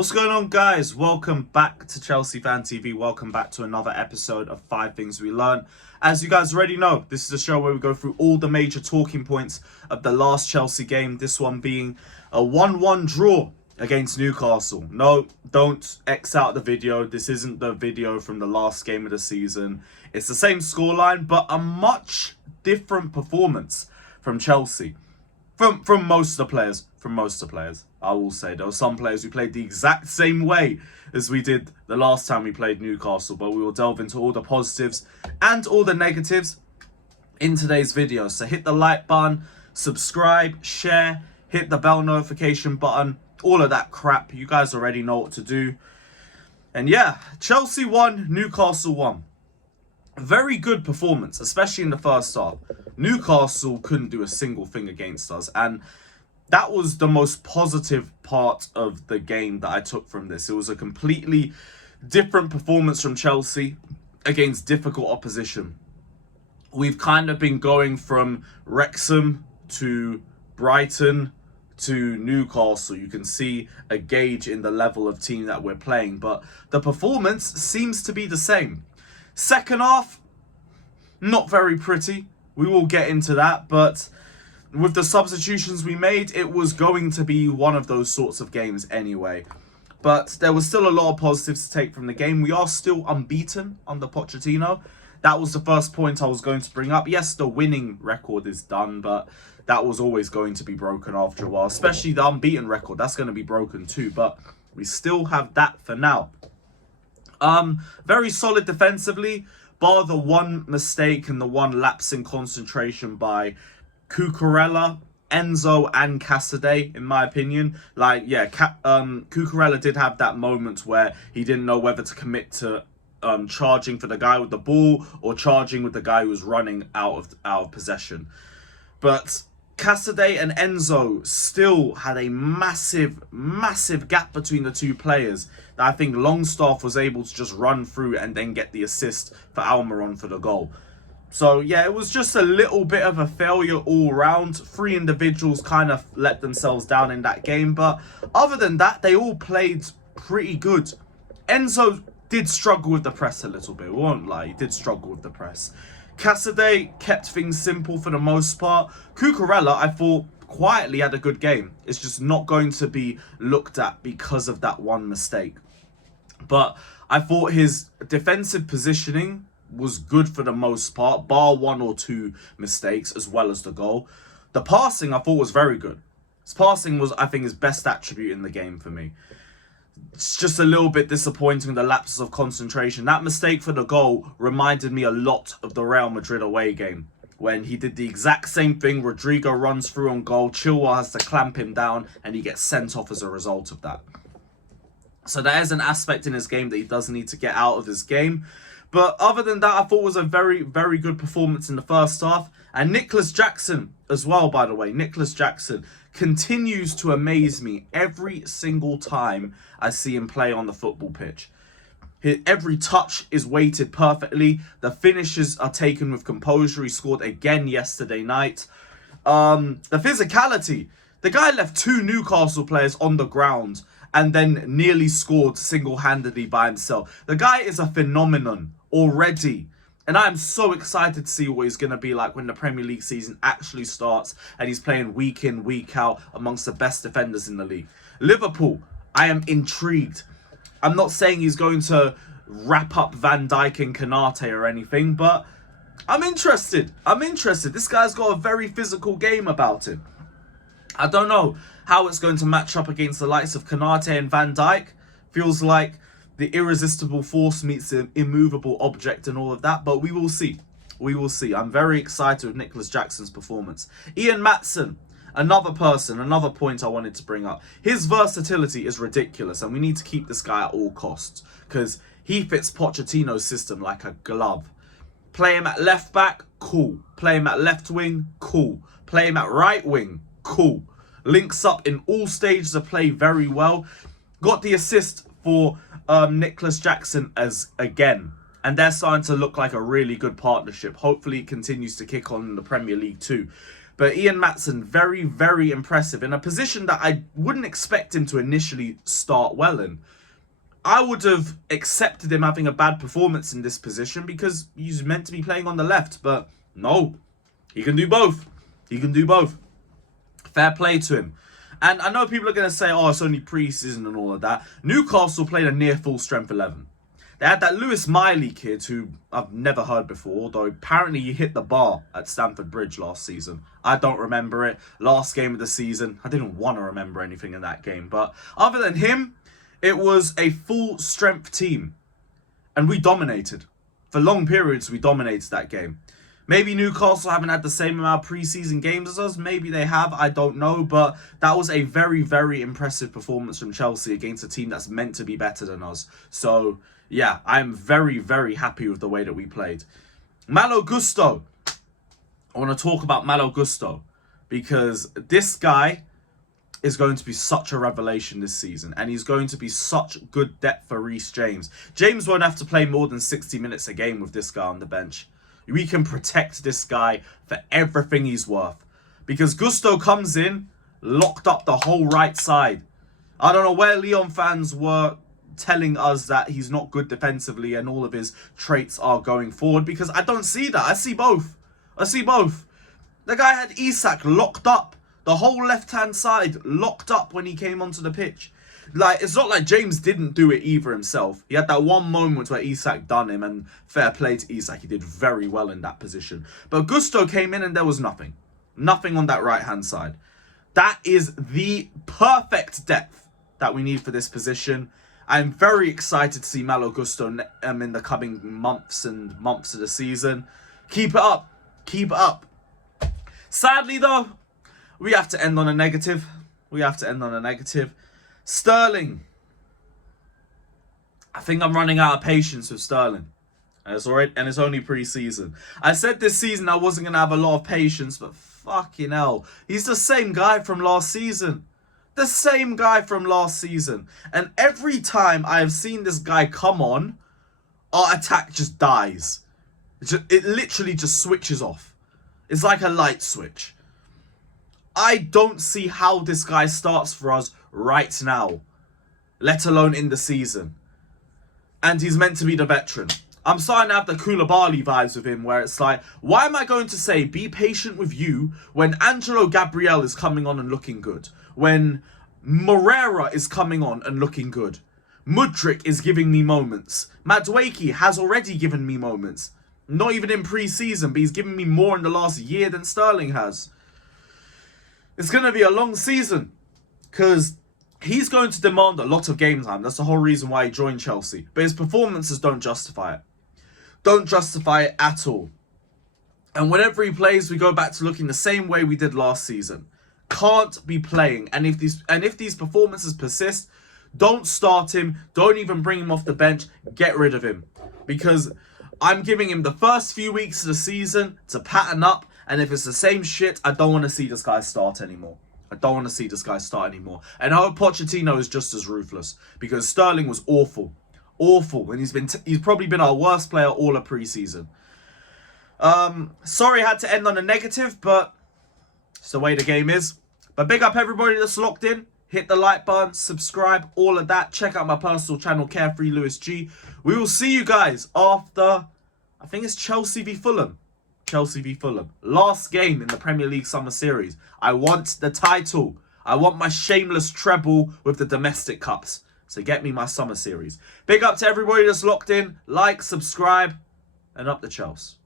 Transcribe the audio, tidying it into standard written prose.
What's going on, guys? Welcome back to Chelsea Fan TV. Welcome back to another episode of 5 Things We Learned. As you guys already know, this is a show where we go through all the major talking points of the last Chelsea game. This one being a 1-1 draw against Newcastle. No, don't X out the video. This isn't the video from the last game of the season. It's the same scoreline, but a much different performance from Chelsea. From most of the players, I will say. There were some players who played the exact same way as we did the last time we played Newcastle, but we will delve into all the positives and all the negatives in today's video. So hit the like button, subscribe, share, hit the bell notification button, all of that crap. You guys already know what to do. And yeah, Chelsea won, Newcastle won. Very good performance, especially in the first half. Newcastle couldn't do a single thing against us, and that was the most positive part of the game that I took from this. It was a completely different performance from Chelsea against difficult opposition. We've kind of been going from Wrexham to Brighton to Newcastle. You can see a gauge in the level of team that we're playing, but the performance seems to be the same. Second half, not very pretty. We will get into that, but with the substitutions we made, it was going to be one of those sorts of games anyway. But there was still a lot of positives to take from the game. We are still unbeaten under Pochettino. That was the first point I was going to bring up. Yes, the winning record is done, but that was always going to be broken after a while. Especially the unbeaten record. That's going to be broken too, but we still have that for now. Very solid defensively, bar the one mistake and the one lapse in concentration by Cucurella, Enzo and Cassidy, in my opinion. Like, yeah, Cucurella did have that moment where he didn't know whether to commit to charging for the guy with the ball or charging with the guy who was running out of possession. But Cassidy and Enzo still had a massive gap between the two players that I think Longstaff was able to just run through and then get the assist for Almiron for the goal. So yeah, it was just a little bit of a failure all round. 3 individuals kind of let themselves down in that game, but other than that, they all played pretty good. Enzo did struggle with the press a little bit, we won't lie, he did struggle with the press. Cassidy kept things simple for the most part. Cucurella, I thought, quietly had a good game. It's just not going to be looked at because of that one mistake. But I thought his defensive positioning was good for the most part, bar 1 or 2 mistakes as well as the goal. The passing I thought was very good. His passing was, I think, his best attribute in the game for me. It's just a little bit disappointing, the lapses of concentration. That mistake for the goal reminded me a lot of the Real Madrid away game, when he did the exact same thing. Rodrigo runs through on goal, Chilwell has to clamp him down, and he gets sent off as a result of that. So there is an aspect in his game that he does need to get out of his game. But other than that, I thought it was a very good performance in the first half. And Nicholas Jackson as well, by the way. Nicholas Jackson continues to amaze me every single time I see him play on the football pitch. Every touch is weighted perfectly. The finishes are taken with composure. He scored again yesterday night. The physicality. The guy left 2 Newcastle players on the ground and then nearly scored single-handedly by himself. The guy is a phenomenon already. And I am so excited to see what he's going to be like when the Premier League season actually starts and he's playing week in, week out amongst the best defenders in the league. Liverpool, I am intrigued. I'm not saying he's going to wrap up Van Dijk and Konate or anything, but I'm interested. This guy's got a very physical game about him. I don't know how it's going to match up against the likes of Konate and Van Dijk. Feels like the irresistible force meets the immovable object and all of that, but we will see. I'm very excited with Nicholas Jackson's performance. Ian Matson, another point I wanted to bring up. His versatility is ridiculous, and we need to keep this guy at all costs because he fits Pochettino's system like a glove. Play him at left back, cool. Play him at left wing, cool. Play him at right wing, cool. Links up in all stages of play very well. Got the assist for Nicholas Jackson again. And they're starting to look like a really good partnership. Hopefully it continues to kick on in the Premier League too. But Ian Matson, very, very impressive in a position that I wouldn't expect him to initially start well in. I would have accepted him having a bad performance in this position because he's meant to be playing on the left. But no, he can do both. He can do both. Fair play to him. And I know people are going to say, oh, it's only pre-season and all of that. Newcastle played a near full strength 11. They had that Lewis Miley kid who I've never heard before, although apparently he hit the bar at Stamford Bridge last season. I don't remember it. Last game of the season. I didn't want to remember anything in that game. But other than him, it was a full strength team. And we dominated. For long periods, we dominated that game. Maybe Newcastle haven't had the same amount of pre-season games as us. Maybe they have. I don't know. But that was a very, very impressive performance from Chelsea against a team that's meant to be better than us. So, yeah, I'm very, very happy with the way that we played. Malo Gusto. I want to talk about Malo Gusto because this guy is going to be such a revelation this season. And he's going to be such good depth for Reece James. James won't have to play more than 60 minutes a game with this guy on the bench. We can protect this guy for everything he's worth. Because Gusto comes in, locked up the whole right side. I don't know where Lyon fans were telling us that he's not good defensively and all of his traits are going forward. Because I don't see that. I see both. I see both. The guy had Isak locked up. The whole left-hand side locked up when he came onto the pitch. Like, it's not like James didn't do it either himself. He had that one moment where Isak done him, and fair play to Isak. He did very well in that position. But Gusto came in and there was nothing. Nothing on that right-hand side. That is the perfect depth that we need for this position. I'm very excited to see Malo Gusto in the coming months and months of the season. Keep it up. Keep it up. Sadly, though, we have to end on a negative. We have to end on a negative. Sterling. I think I'm running out of patience with Sterling. And it's only pre-season. I said this season I wasn't going to have a lot of patience, but fucking hell. He's the same guy from last season. The same guy from last season. And every time I have seen this guy come on, our attack just dies. It literally just switches off. It's like a light switch. I don't see how this guy starts for us right now, let alone in the season. And he's meant to be the veteran. I'm starting to have the Koulibaly vibes with him, where it's like, why am I going to say be patient with you when Angelo Gabriel is coming on and looking good? When Moreira is coming on and looking good? Mudryk is giving me moments. Madueke has already given me moments. Not even in pre-season, but he's given me more in the last year than Sterling has. It's going to be a long season because he's going to demand a lot of game time. That's the whole reason why he joined Chelsea. But his performances don't justify it. Don't justify it at all. And whenever he plays, we go back to looking the same way we did last season. Can't be playing. And if these performances persist, don't start him. Don't even bring him off the bench. Get rid of him. Because I'm giving him the first few weeks of the season to pattern up. And if it's the same shit, I don't want to see this guy start anymore. I don't want to see this guy start anymore. And I hope Pochettino is just as ruthless. Because Sterling was awful. Awful. And he's probably been our worst player all of pre-season. Sorry I had to end on a negative, but it's the way the game is. But big up everybody that's locked in. Hit the like button, subscribe, all of that. Check out my personal channel, Carefree Lewis G. We will see you guys after, I think it's Chelsea v Fulham. Chelsea v Fulham. Last game in the Premier League Summer Series. I want the title. I want my shameless treble with the domestic cups. So get me my Summer Series. Big up to everybody that's locked in. Like, subscribe, and up the Chelsea.